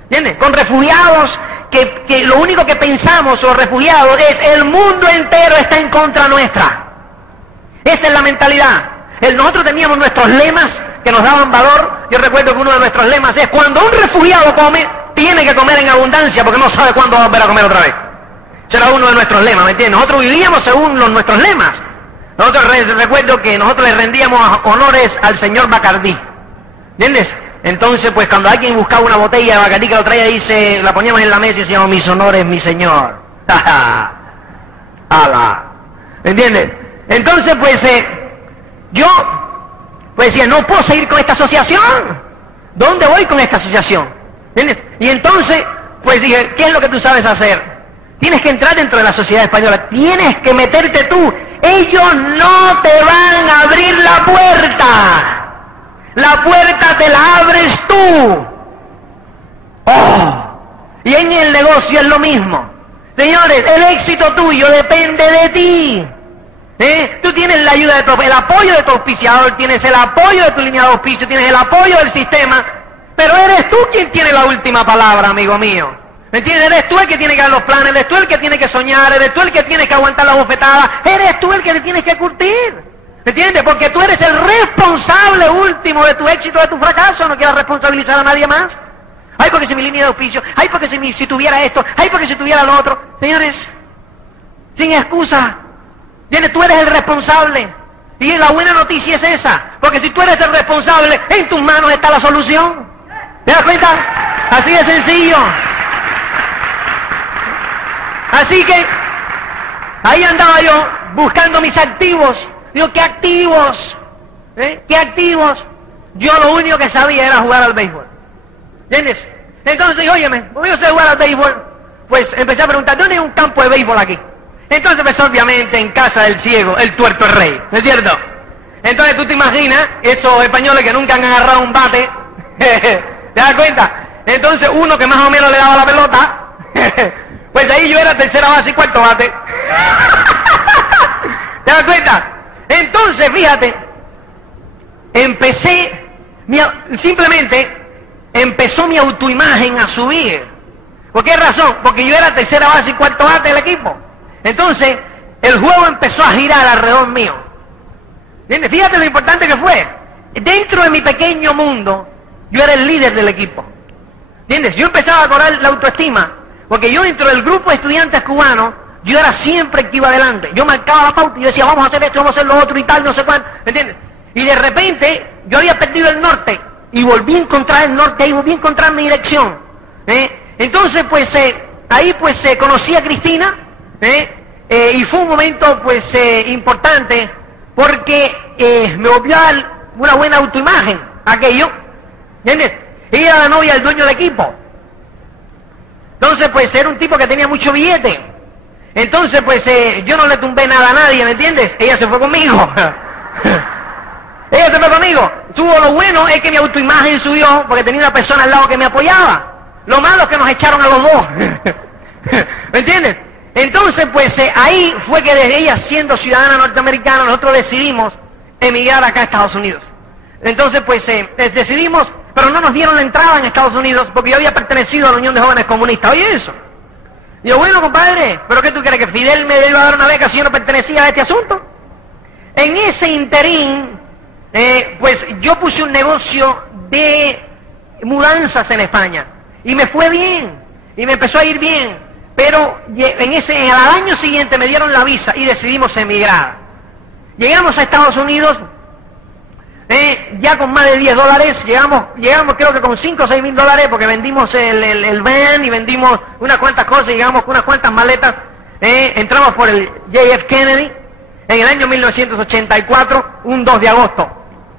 ¿entiendes? Con refugiados que lo único que pensamos los refugiados es el mundo entero está en contra nuestra. Esa es la mentalidad. Nosotros teníamos nuestros lemas que nos daban valor. Yo recuerdo que uno de nuestros lemas es, cuando un refugiado come, tiene que comer en abundancia porque no sabe cuándo va a volver a comer otra vez. Ese era uno de nuestros lemas, ¿me entiendes? Nosotros vivíamos según nuestros lemas. Recuerdo que nosotros le rendíamos honores al señor Bacardí, ¿entiendes? Entonces, pues cuando alguien buscaba una botella de Bacardí que lo traía, la poníamos en la mesa y decíamos, mis honores, mi señor. ¡Hala! ¿Entiendes? Entonces, pues, yo decía, no puedo seguir con esta asociación. ¿Dónde voy con esta asociación? ¿Entiendes? Y entonces, pues dije, ¿qué es lo que tú sabes hacer? Tienes que entrar dentro de la sociedad española, tienes que meterte tú. Ellos no te van a abrir la puerta te la abres tú. Y en el negocio es lo mismo. Señores, el éxito tuyo depende de ti. Tú tienes la ayuda el apoyo de tu auspiciador, tienes el apoyo de tu línea de auspicio, tienes el apoyo del sistema, pero eres tú quien tiene la última palabra, amigo mío. ¿Me entiendes? Eres tú el que tiene que dar los planes, eres tú el que tiene que soñar, eres tú el que tiene que aguantar la bofetada, eres tú el que te tienes que curtir. ¿Me entiendes? Porque tú eres el responsable último de tu éxito, de tu fracaso, no quieras responsabilizar a nadie más. Ay, porque si mi línea de auspicio, ay, porque si tuviera esto, ay, porque si tuviera lo otro. Señores, sin excusa. ¿Entiendes? Tú eres el responsable. Y la buena noticia es esa, porque si tú eres el responsable, en tus manos está la solución. ¿Te das cuenta? Así de sencillo. Así que ahí andaba yo buscando mis activos. Digo, ¿qué activos? ¿Qué activos? Yo lo único que sabía era jugar al béisbol. ¿Entiendes? Entonces, óyeme, como yo sé jugar al béisbol, pues empecé a preguntar, ¿dónde hay un campo de béisbol aquí? Entonces, pues obviamente en casa del ciego, el tuerto es rey, ¿no es cierto? Entonces tú te imaginas, esos españoles que nunca han agarrado un bate, ¿te das cuenta? Entonces uno que más o menos le daba la pelota, pues ahí yo era tercera base y cuarto bate. ¿Te das cuenta? Entonces, fíjate, simplemente empezó mi autoimagen a subir. ¿Por qué razón? Porque yo era tercera base y cuarto bate del equipo. Entonces, el juego empezó a girar alrededor mío. ¿Entiendes? Fíjate lo importante que fue. Dentro de mi pequeño mundo, yo era el líder del equipo. ¿Entiendes? Yo empezaba a cobrar la autoestima, porque yo dentro del grupo de estudiantes cubanos, yo era siempre el que iba adelante. Yo marcaba la pauta y yo decía, vamos a hacer esto, vamos a hacer lo otro y tal, no sé cuánto. ¿Me entiendes? Y de repente, yo había perdido el norte. y volví a encontrar el norte, ahí volví a encontrar mi dirección. Entonces, pues, ahí pues conocí a Cristina, y fue un momento pues importante, porque me volvió a dar una buena autoimagen, aquello, ¿entiendes? Ella era la novia del dueño del equipo. Entonces, pues, era un tipo que tenía mucho billete. Entonces, pues, yo no le tumbé nada a nadie, ¿me entiendes? Ella se fue conmigo. Ella se fue conmigo. Lo bueno es que mi autoimagen subió porque tenía una persona al lado que me apoyaba. Lo malo es que nos echaron a los dos. ¿Me entiendes? Entonces, pues, ahí fue que desde ella siendo ciudadana norteamericana, nosotros decidimos emigrar acá a Estados Unidos. Entonces, pues, decidimos, pero no nos dieron la entrada en Estados Unidos porque yo había pertenecido a la Unión de Jóvenes Comunistas. Oye, eso. Digo, bueno, compadre, ¿pero qué tú crees? ¿Que Fidel me iba a dar una beca si yo no pertenecía a este asunto? En ese interín, pues yo puse un negocio de mudanzas en España y me fue bien y me empezó a ir bien, pero al año siguiente me dieron la visa y decidimos emigrar. Llegamos a Estados Unidos ya con más de $10, llegamos creo que con 5 o 6 mil dólares porque vendimos el van y vendimos unas cuantas cosas, llegamos con unas cuantas maletas, entramos por el JF Kennedy en el año 1984, un 2 de agosto.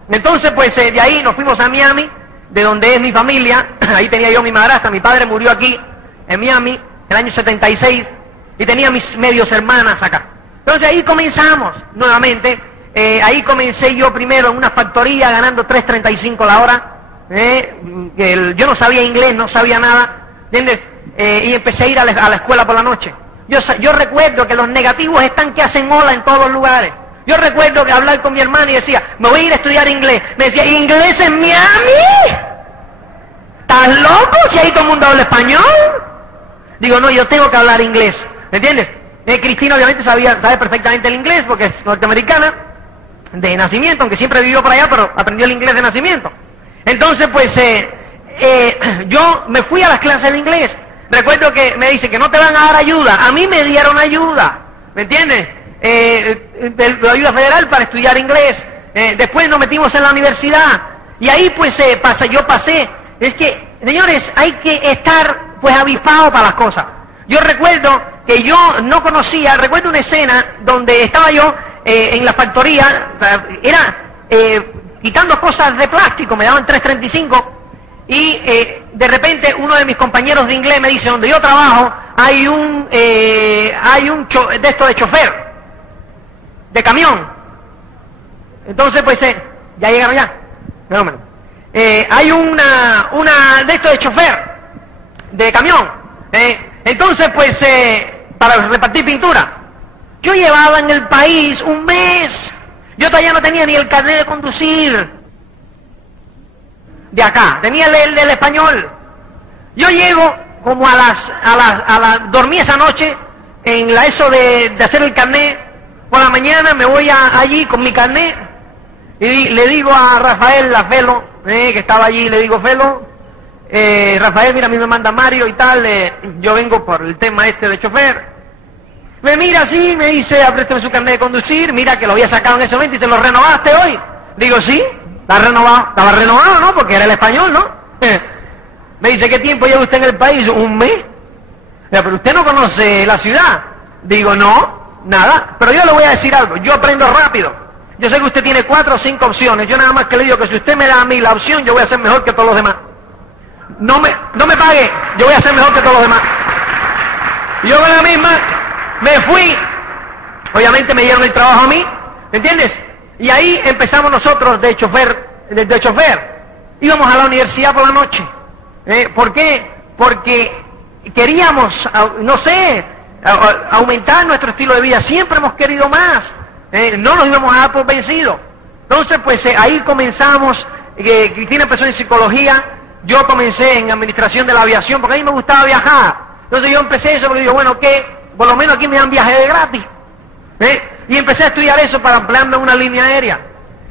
Entonces, pues, de ahí nos fuimos a Miami, de donde es mi familia. Ahí tenía yo mi madrastra, mi padre murió aquí, en Miami, en el año 76, y tenía mis medios hermanas acá. Entonces ahí comenzamos nuevamente. Ahí comencé yo primero en una factoría ganando $3.35 la hora. Yo no sabía inglés, no sabía nada, ¿entiendes? Y empecé a ir a la escuela por la noche. Yo recuerdo que los negativos están que hacen ola en todos los lugares. Yo recuerdo que hablar con mi hermana y decía, me voy a ir a estudiar inglés. Me decía, ¿inglés en Miami? ¿Estás loco? Si ahí todo el mundo habla español. Digo, no, yo tengo que hablar inglés, ¿me entiendes? Cristina obviamente sabe perfectamente el inglés porque es norteamericana de nacimiento, aunque siempre vivió por allá, pero aprendió el inglés de nacimiento. Entonces, pues, yo me fui a las clases de inglés. Recuerdo que me dice que no te van a dar ayuda. A mí me dieron ayuda, ¿me entiendes? De ayuda federal para estudiar inglés. Después nos metimos en la universidad. Y ahí, pues, yo pasé. Es que, señores, hay que estar, pues, avispado para las cosas. Yo recuerdo que yo no conocía, recuerdo una escena donde estaba yo en la factoría, era quitando cosas de plástico, me daban $3.35 y de repente uno de mis compañeros de inglés me dice, donde yo trabajo hay un de esto de chofer, de camión. Entonces, pues, ya llegaron ya. Hay una de esto de chofer, de camión. Entonces, pues, para repartir pintura. Yo llevaba en el país un mes. Yo todavía no tenía ni el carnet de conducir de acá. Tenía el del español. Yo llego como dormí esa noche en eso de hacer el carnet. Por la mañana me voy allí con mi carnet y le digo a Rafael, a Felo, que estaba allí, le digo, Felo, Rafael, mira, a mí me manda Mario y tal, yo vengo por el tema este de chofer. Me mira así, me dice, préstame su carnet de conducir, mira que lo había sacado en ese momento y te lo renovaste hoy. Digo, sí, estaba renovado, ¿no? Porque era el español, ¿no? Me dice, ¿qué tiempo lleva usted en el país? Un mes. Pero usted no conoce la ciudad. Digo, no, nada, pero yo le voy a decir algo, yo aprendo rápido. Yo sé que usted tiene 4 o 5 opciones, yo nada más que le digo que si usted me da a mí la opción, yo voy a ser mejor que todos los demás. No me pague, yo voy a ser mejor que todos los demás. Y yo con la misma me fui, obviamente me dieron el trabajo a mí, ¿me entiendes? Y ahí empezamos nosotros de chofer. Íbamos a la universidad por la noche. ¿Por qué? Porque queríamos, no sé, aumentar nuestro estilo de vida. Siempre hemos querido más. No nos íbamos a dar por vencidos. Entonces, pues ahí comenzamos. Cristina empezó en psicología. Yo comencé en administración de la aviación porque a mí me gustaba viajar. Entonces yo empecé eso porque digo, bueno, ¿qué? Por lo menos aquí me dan viaje de gratis. Y empecé a estudiar eso para emplearme en una línea aérea.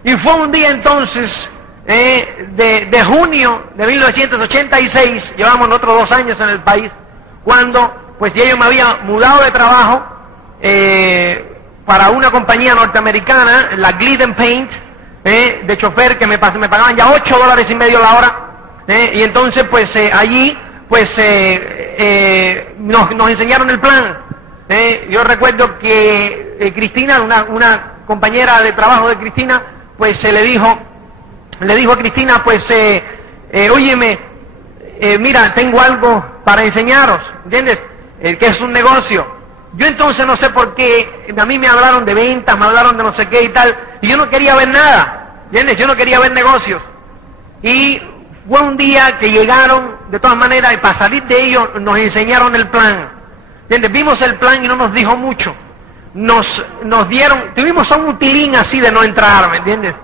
Y fue un día entonces, de junio de 1986, llevamos otros 2 años en el país, cuando pues ya yo me había mudado de trabajo para una compañía norteamericana, la Glidden Paint, de chofer, que me pagaban ya $8.50 la hora, y entonces pues allí pues nos enseñaron el plan. Yo recuerdo que Cristina, una compañera de trabajo de Cristina, pues le dijo a Cristina, pues óyeme, mira, tengo algo para enseñaros, ¿entiendes? Que es un negocio. Yo entonces no sé por qué, a mí me hablaron de ventas, me hablaron de no sé qué y tal, y yo no quería ver nada, ¿entiendes? Yo no quería ver negocios. Y fue un día que llegaron, de todas maneras, y para salir de ellos nos enseñaron el plan, ¿entiendes? Vimos el plan y no nos dijo mucho. Nos dieron, tuvimos un utilín así de no entrar, ¿me entiendes?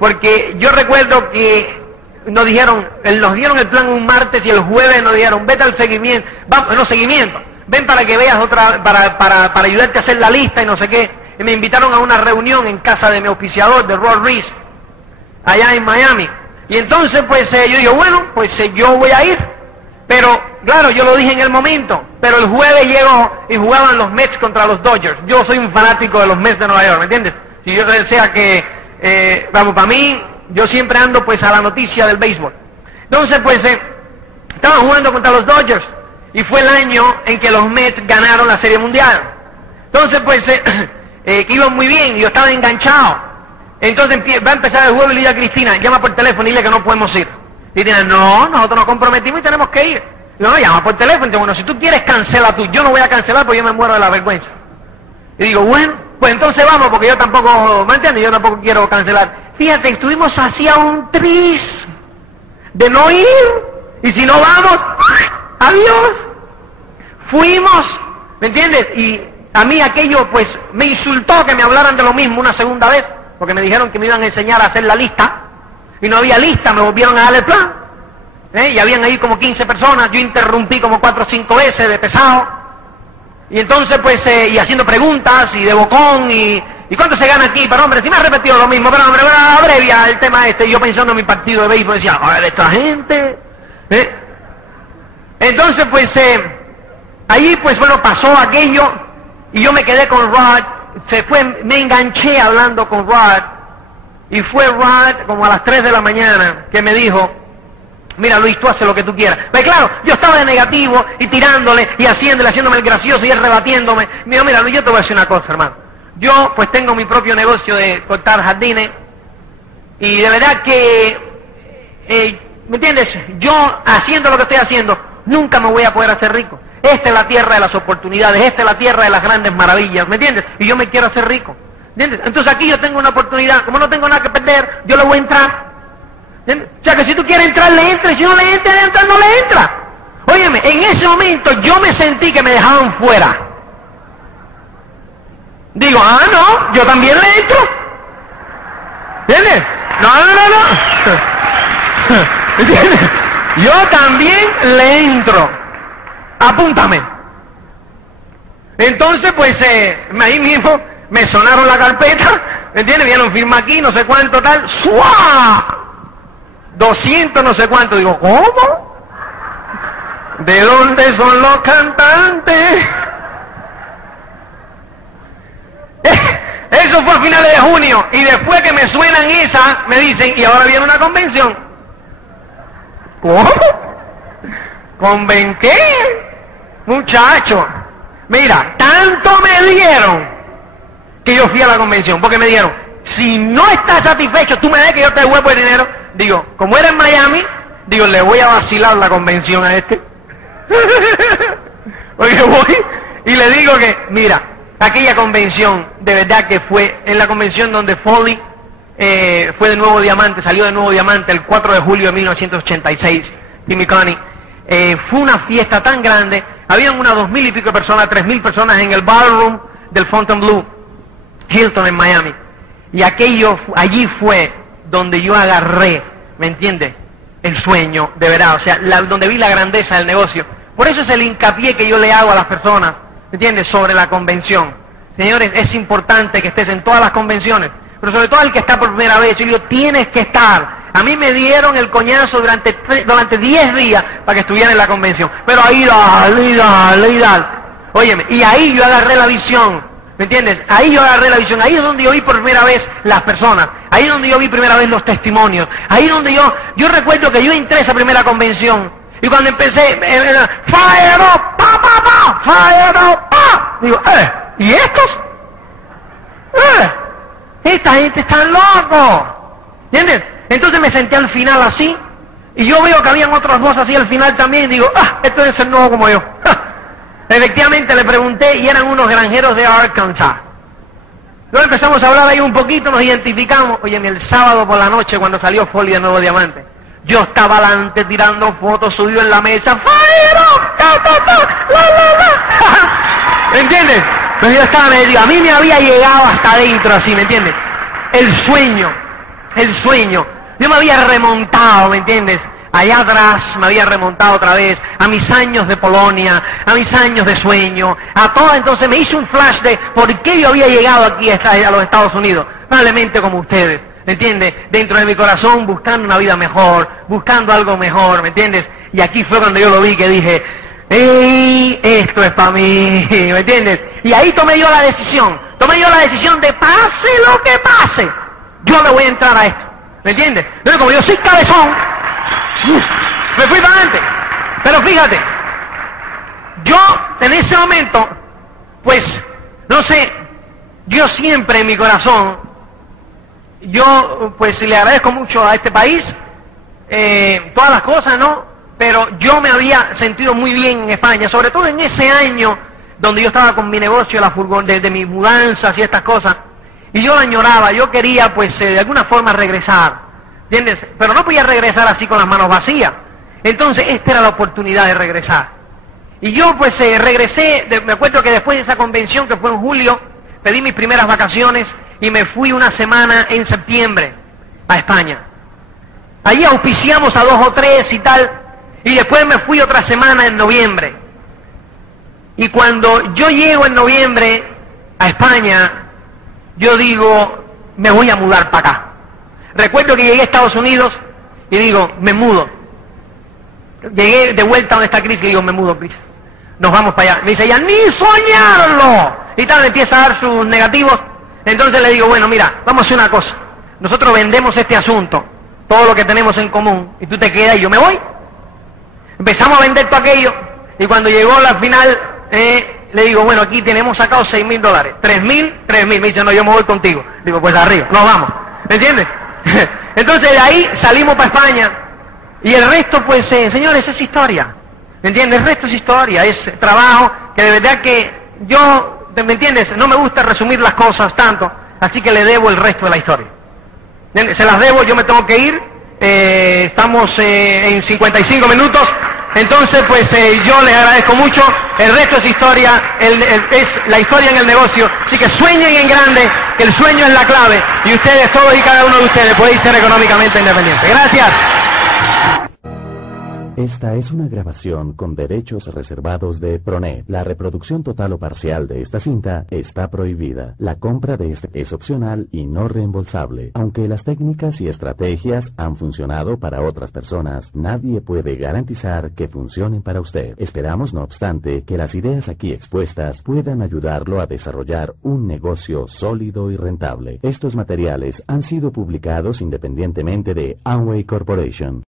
Porque yo recuerdo que nos dieron el plan un martes y el jueves nos dijeron, vete al seguimiento, ven para que veas para ayudarte a hacer la lista y no sé qué. Y me invitaron a una reunión en casa de mi auspiciador, de Roy Reese, allá en Miami. Y entonces pues yo digo, bueno, pues yo voy a ir. Pero, claro, yo lo dije en el momento, pero el jueves llegó y jugaban los Mets contra los Dodgers. Yo soy un fanático de los Mets de Nueva York, ¿me entiendes? Si yo desea que, para mí, yo siempre ando pues a la noticia del béisbol. Entonces pues, estaban jugando contra los Dodgers y fue el año en que los Mets ganaron la Serie Mundial. Entonces pues, que iban muy bien y yo estaba enganchado. Entonces va a empezar el juego y le digo a Cristina, llama por teléfono y dile que no podemos ir. Y dicen, no, nosotros nos comprometimos y tenemos que ir. Y yo, no, llama por teléfono. Entonces, bueno, si tú quieres, cancela tú. Yo no voy a cancelar porque yo me muero de la vergüenza. Y digo, bueno, pues entonces vamos, porque yo tampoco, ¿me entiendes? Yo tampoco quiero cancelar. Fíjate, estuvimos así a un tris de no ir. Y si no vamos, adiós. Fuimos, ¿me entiendes? Y a mí aquello, pues, me insultó que me hablaran de lo mismo una segunda vez, porque me dijeron que me iban a enseñar a hacer la lista. Y no había lista, me volvieron a dar el plan. Y habían ahí como 15 personas, yo interrumpí como 4 o 5 veces de pesado. Y entonces pues, y haciendo preguntas, y de bocón, y ¿cuánto se gana aquí? Pero hombre, si me ha repetido lo mismo, pero hombre, abrevia el tema este. Y yo pensando en mi partido de béisbol, decía, a ver, esta gente. Entonces pues, ahí pues bueno, pasó aquello, y yo me quedé con Rod, me enganché hablando con Rod. Y fue Rod como a las 3 de la mañana que me dijo, mira Luis, tú haces lo que tú quieras. Pues claro, yo estaba de negativo y tirándole y haciéndome el gracioso y él rebatiéndome. Me dijo, mira Luis, yo te voy a decir una cosa, hermano. Yo pues tengo mi propio negocio de cortar jardines y de verdad que, ¿me entiendes? Yo haciendo lo que estoy haciendo, nunca me voy a poder hacer rico. Esta es la tierra de las oportunidades, esta es la tierra de las grandes maravillas, ¿me entiendes? Y yo me quiero hacer rico. ¿Entiendes? Entonces aquí yo tengo una oportunidad, como no tengo nada que perder, yo le voy a entrar. ¿Entiendes? O sea que si tú quieres entrar, le entra, y si no le entra, no le entra. Óyeme, en ese momento yo me sentí que me dejaban fuera. Digo, no, yo también le entro. ¿Entiendes? No. ¿Entiendes? Yo también le entro. Apúntame. Entonces pues, ahí mismo me sonaron la carpeta, ¿me entiendes? Vieron firma aquí, no sé cuánto tal, ¡suá! 200 no sé cuánto. Digo, ¿cómo? ¿De dónde son los cantantes? Eso fue a finales de junio, y después que me suenan esa, me dicen, y ahora viene una convención. ¿Cómo? ¿Conven qué? Muchacho, mira, tanto me dieron que yo fui a la convención, porque me dijeron, si no estás satisfecho, tú me des que yo te devuelvo el dinero. Digo, como era en Miami, digo, le voy a vacilar la convención a este. Oye, voy y le digo que, mira, aquella convención, de verdad que fue en la convención donde Foley fue de nuevo diamante, salió de nuevo diamante el 4 de julio de 1986, Timmy Connie. Fue una fiesta tan grande, habían unas 2,000 y pico de personas, 3,000 personas en el ballroom del Fontainebleau Hilton en Miami. Y allí fue donde yo agarré, ¿me entiendes? El sueño, de verdad, o sea, donde vi la grandeza del negocio. Por eso es el hincapié que yo le hago a las personas, ¿me entiendes? Sobre la convención. Señores, es importante que estés en todas las convenciones, pero sobre todo el que está por primera vez. Yo digo, tienes que estar. A mí me dieron el coñazo durante 10 días para que estuviera en la convención. Pero ahí dale. Óyeme, y ahí yo agarré la visión ¿Me entiendes? Ahí yo agarré la visión, ahí es donde yo vi por primera vez las personas, ahí es donde yo vi primera vez los testimonios, ahí es donde yo recuerdo que yo entré a esa primera convención, y cuando empecé, fire up, pa, pa, pa, fire up, pa, digo, ¿y estos? Esta gente está loco, ¿entiendes? Entonces me senté al final así, y yo veo que habían otros dos así al final también, y digo, esto debe ser nuevo como yo. Efectivamente le pregunté y eran unos granjeros de Arkansas. Luego empezamos a hablar ahí un poquito, nos identificamos. Oye, el sábado por la noche cuando salió Foley de Nuevo Diamante, yo estaba adelante tirando fotos, subido en la mesa, ¡Fire up! ¡Ta, ta, ta! ¡La, la, la! ¿Me entiendes? Pero yo estaba medio, a mí me había llegado hasta adentro así, ¿me entiendes? El sueño. Yo me había remontado, ¿me entiendes? Allá atrás me había remontado otra vez a mis años de Polonia, a mis años de sueño, a todo. Entonces me hizo un flash de por qué yo había llegado aquí a los Estados Unidos, probablemente como ustedes, ¿me entiendes? Dentro de mi corazón buscando una vida mejor, buscando algo mejor, ¿me entiendes? Y aquí fue cuando yo lo vi que dije, ¡ey! Esto es para mí, ¿me entiendes? Y ahí tomé yo la decisión de pase lo que pase, yo le voy a entrar a esto, ¿me entiendes? Entonces como yo soy cabezón, me fui para adelante. Pero fíjate, yo en ese momento, pues, no sé, yo siempre en mi corazón, yo pues le agradezco mucho a este país, todas las cosas, ¿no? Pero yo me había sentido muy bien en España, sobre todo en ese año donde yo estaba con mi negocio, desde mis mudanzas y estas cosas, y yo la añoraba, yo quería pues de alguna forma regresar. ¿Entiendes? Pero no podía regresar así con las manos vacías. Entonces esta era la oportunidad de regresar. Y yo pues regresé, me acuerdo que después de esa convención que fue en julio, pedí mis primeras vacaciones y me fui una semana en septiembre a España. Allí auspiciamos a 2 o 3 y tal, y después me fui otra semana en noviembre. Y cuando yo llego en noviembre a España, yo digo, me voy a mudar para acá. Recuerdo que llegué a Estados Unidos y digo, me mudo. Llegué de vuelta donde está Chris y digo, me mudo, Chris. Nos vamos para allá. Me dice ella, ¡ni soñarlo! Y tal, me empieza a dar sus negativos. Entonces le digo, bueno, mira, vamos a hacer una cosa. Nosotros vendemos este asunto, todo lo que tenemos en común, y tú te quedas y yo me voy. Empezamos a vender todo aquello, y cuando llegó la final, le digo, bueno, aquí tenemos sacado $6,000. $3,000. Me dice, no, yo me voy contigo. Digo, pues arriba, nos vamos. ¿Me entiendes? Entonces de ahí salimos para España y el resto pues, señores, es historia, ¿me entiendes? El resto es historia, es trabajo que de verdad que yo, ¿me entiendes? No me gusta resumir las cosas tanto, así que le debo el resto de la historia. ¿Entiendes? Se las debo, yo me tengo que ir, estamos en 55 minutos, entonces pues yo les agradezco mucho, el resto es historia, es la historia en el negocio, así que sueñen en grande, que el sueño es la clave, y ustedes, todos y cada uno de ustedes, podéis ser económicamente independientes. Gracias. Esta es una grabación con derechos reservados de Pronet. La reproducción total o parcial de esta cinta está prohibida. La compra de este es opcional y no reembolsable. Aunque las técnicas y estrategias han funcionado para otras personas, nadie puede garantizar que funcionen para usted. Esperamos, no obstante, que las ideas aquí expuestas puedan ayudarlo a desarrollar un negocio sólido y rentable. Estos materiales han sido publicados independientemente de Amway Corporation.